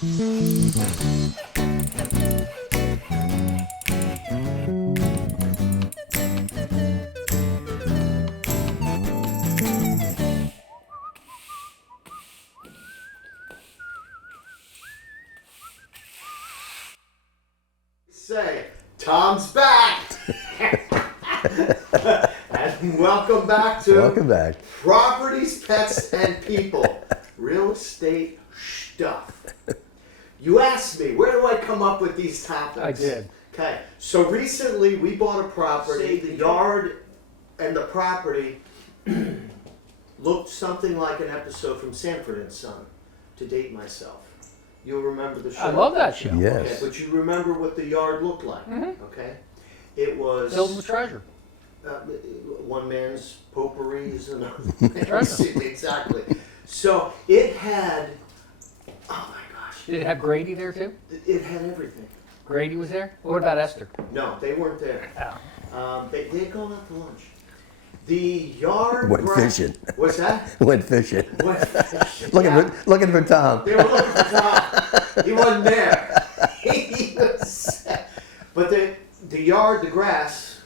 Say, Tom's back! And welcome back to Properties, Pets, and People. Real estate stuff. You asked me, where do I come up with these topics? I did. Okay, so recently we bought a property. The yard and the property looked something like an episode from Sanford and Son, to date myself. You'll remember the show. I love that show. Yes. Okay, but you remember what the yard looked like, okay? It was Filled with treasure. one man's potpourri is another Treasure. man's. Exactly. So it had, oh my gosh, Did it have Grady there too? it had everything. Grady was there? What about Esther? No, they weren't there. Oh. They had gone out to lunch. The yard Went fishing. What's that? Went fishing. Went fishing. Looking for Tom. They were looking for Tom. He wasn't there. He was, but the yard, the grass,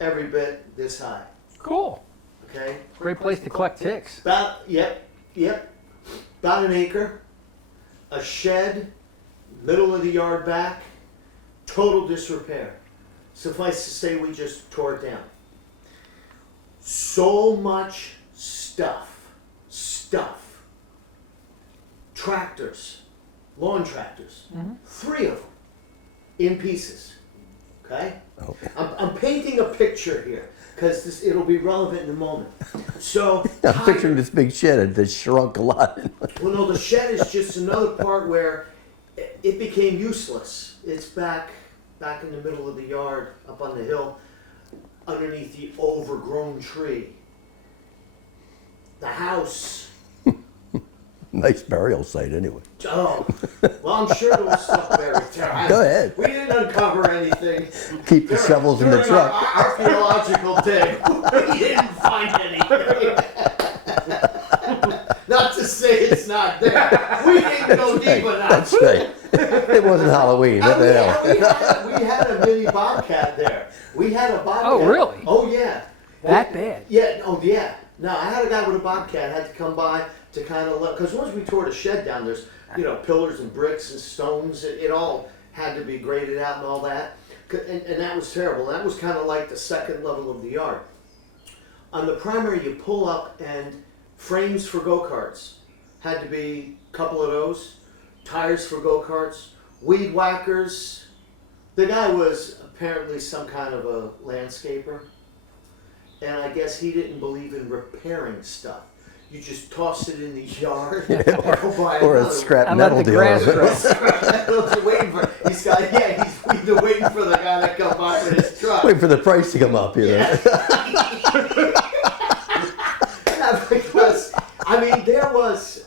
every bit this high. Cool. Okay. Great place to collect ticks. About about an acre. A shed, middle of the yard back, total disrepair. Suffice to say, we just tore it down. So much stuff. Tractors, lawn tractors, 3 of them in pieces. Okay? Oh. I'm painting a picture here because it'll be relevant in a moment. So I'm picturing this big shed that shrunk a lot. well, no, the shed is just another part where it became useless. It's back in the middle of the yard, up on the hill, underneath the overgrown tree. The house. Nice burial site, anyway. Oh, well, I'm sure there was stuff buried there. Go ahead. We didn't uncover anything. Keep the shovels in the During truck. our archaeological dig, we didn't find anything. Not to say it's not there. We didn't go deep enough. That's right. It wasn't Halloween. What the hell? We had a mini bobcat there. We had a bobcat. Oh, really? Oh, yeah. That bad? Yeah. Oh, yeah. No, I had a guy with a bobcat had to come by to kind of look, because once we tore the shed down, there's pillars and bricks and stones. It all had to be graded out and all that, and that was terrible. That was kind of like the second level of the yard. On the primary, you pull up and frames for go-karts had to be a couple of those, tires for go-karts, weed whackers. The guy was apparently some kind of a landscaper, and I guess he didn't believe in repairing stuff. You just toss it in the yard Or a scrap metal the deal. grass waiting for he's waiting for the guy to come by with his truck. Wait for the price to come up, you know. Yeah, because I mean there was,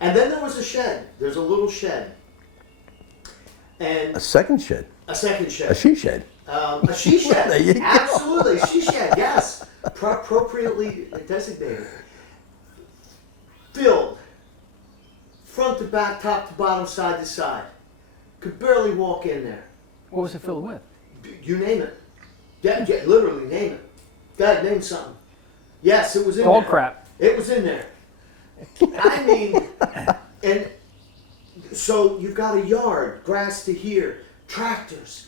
and then there was a shed. There's a little shed, and A second shed. a second shed. A she shed. A she shed. There you go. Absolutely, she shed. Yes, appropriately designated. Filled, front to back, top to bottom, side to side. Could barely walk in there. What was it filled with? You name it. Yeah, literally name it. God, name something. Yes, it was in Dog there. crap. It was in there. I mean, and so you've got a yard, grass to here, tractors.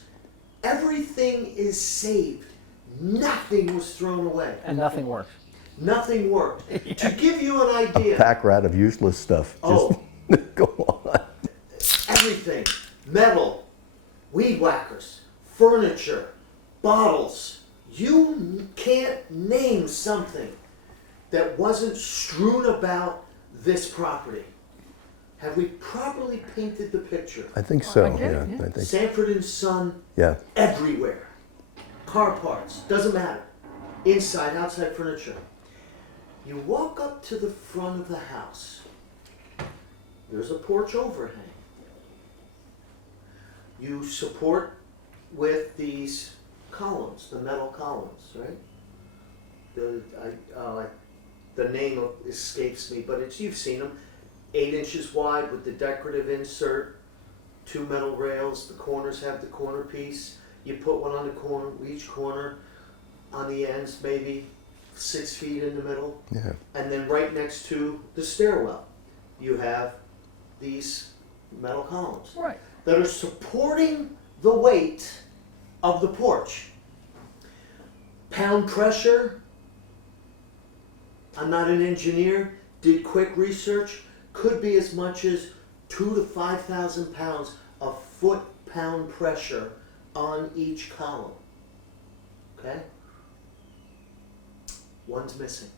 Everything is saved. Nothing was thrown away. And nothing works. Nothing worked. To give you an idea, Pack rat of useless stuff. Oh. Just go on. everything, metal, weed whackers, furniture, bottles. You can't name something that wasn't strewn about this property. Have we properly painted the picture? I think so. I get it, Yeah, yeah. I think. Sanford and Son Yeah. everywhere. Car parts, doesn't matter. Inside, outside furniture. You walk up to the front of the house. There's a porch overhang. You support with these columns, the metal columns, right? The name escapes me, but you've seen them. 8 inches wide with the decorative insert, 2 metal rails. The corners have the corner piece. You put one on the corner, each corner, on the ends, maybe 6 feet in the middle. Yeah. And then right next to the stairwell, you have these metal columns Right. that are supporting the weight of the porch. Pound pressure, I'm not an engineer, did quick research, could be as much as 2,000 to 5,000 pounds of foot-pound pressure on each column. Okay? One's missing.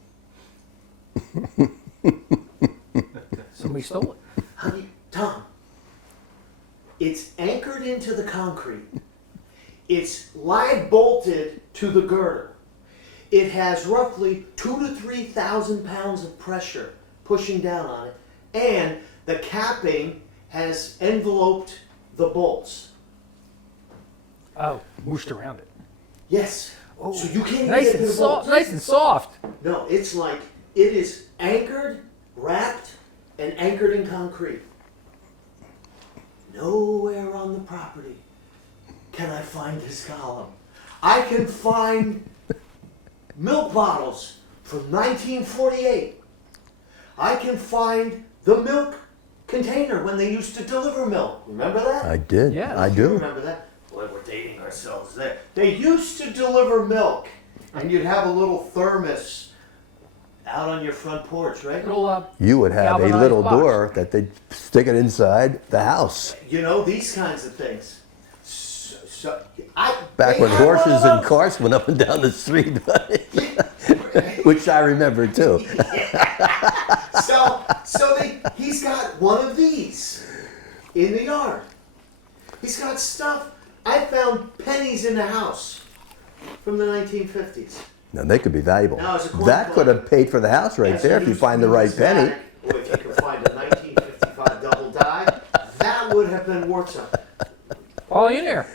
Somebody stole it. Honey, Tom, it's anchored into the concrete. It's lag bolted to the girder. It has roughly 2,000 to 3,000 pounds of pressure pushing down on it, and the capping has enveloped the bolts. Oh, whooshed around it. Yes. Oh, So you can't even nice get and to the soft. bolts. Nice and soft. No, it's like it is anchored, wrapped, and anchored in concrete. Nowhere on the property can I find this column. I can find milk bottles from 1948. I can find the milk container when they used to deliver milk. Remember that? I did. Yeah. I You do. remember that? Boy, we're dating ourselves there. They used to deliver milk, and you'd have a little thermos out on your front porch, right? Little, You would have a galvanized little box. door that they'd stick it inside the house. You know, these kinds of things. Back they when had one of horses and those. carts went up and down the street, which I remember too. He's got one of these in the yard. He's got stuff. I found pennies in the house from the 1950s. Now they could be valuable. Now, it's a coin That could have paid for the house right As there if you find the right penny. numismatic, or if you could find a 1955 double die, that would have been worth something. all in there.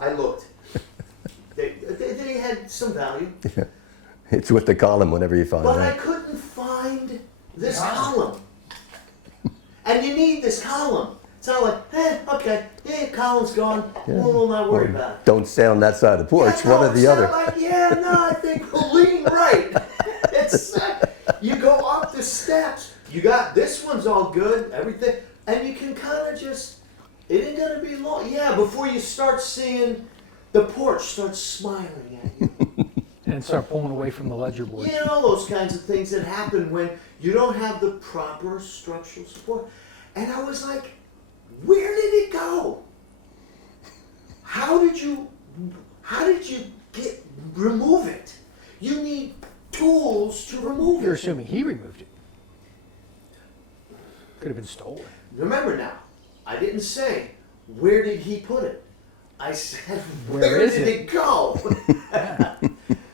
I looked. They had some value, It's what they call them whenever you find but I that. couldn't find this column. And you need this column. It's not like, okay, yeah, column's gone. We'll not worry about it. Don't stand on that side of the porch, Yeah, one no, or the it's other. not like, yeah, no, I think we'll lean right. It's you go up the steps. You got this one's all good, everything, and you can kind of just. It ain't gonna be long. Yeah, before you start seeing the porch start smiling at you. And start pulling away from the ledger board. You know, those kinds of things that happen when you don't have the proper structural support. And I was like, where did it go? How did you remove it? You need tools to remove You're it. assuming he removed it. Could have been stolen. Remember now, I didn't say, where did he put it? I said, Where where is did it? it go?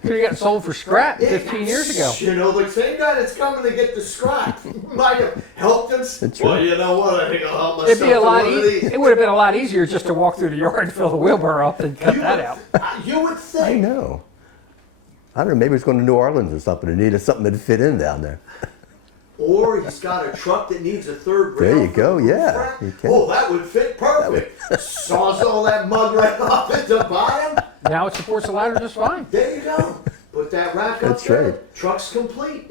Could have gotten sold for scrap 15 years ago. You know, the same guy that's coming to get the scrap might have helped us. That's Well, right. you know what? I think I'll help It'd myself be a to lot. one of these. It would have been a lot easier just to walk through the yard and fill the wheelbarrow up and cut You that would- out. You would I think. know. I don't know, maybe it's going to New Orleans or something and needed something to fit in down there. Or he's got a truck that needs a third There rail. you for go, the roof yeah, rack. you can. Oh, that would fit perfect. Saws all that mud right off at the bottom. Now it supports the ladder just fine. There you go. Put that rack up That's there. right. Truck's complete.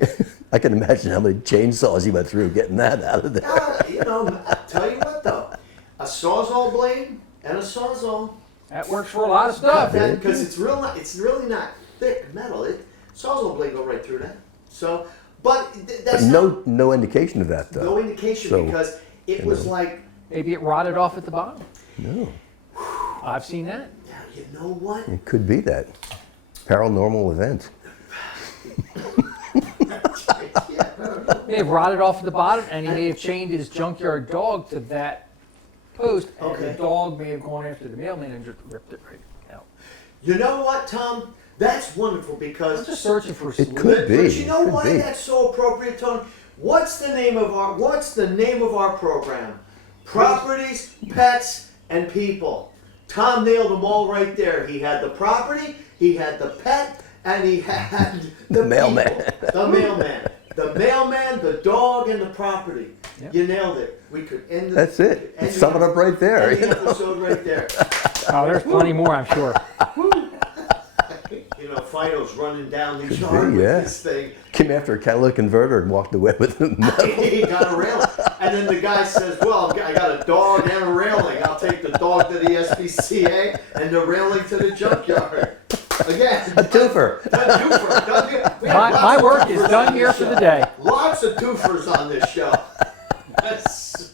I can imagine how many chainsaws you went through getting that out of there. You know, I'll tell you what though, a Sawzall blade and a Sawzall. That works for a lot of stuff. Because it's really not thick metal. Sawzall blade go right through that. So, but that's not, No indication of that though. no indication So, because it was like, Maybe it rotted off at the bottom. No, I've seen that. yeah, you know what? it could be that. Paranormal event. Yeah, May have rotted off at the bottom, and he may have chained his junkyard dog to that post, and Okay. the dog may have gone after the mailman and just ripped it right out. you know what, Tom? That's wonderful I'm because. just searching for a It solution. could be. But you know Could why be. that's so appropriate, Tony? What's the name of our program? Properties, pets, and people. Tom nailed them all right there. He had the property, he had the pet, and he had the mailman. people. The mailman. The mailman, the dog, and the property. Yep. You nailed it. We could end. That's it. Sum it up right there. End You the know? episode right there. Oh, there's plenty more, I'm sure. You know, Fido's running down the Could yard be, with yeah. this thing. Came after a catalytic converter and walked away with the metal. He got a railing. And then the guy says, well, I got a dog and a railing. I'll take the dog to the SPCA and the railing to the junkyard. Again. A twofer. A twofer. Done here. We have My lots of work is twofers done on here this for show. the day. Lots of twofers on this show. That's...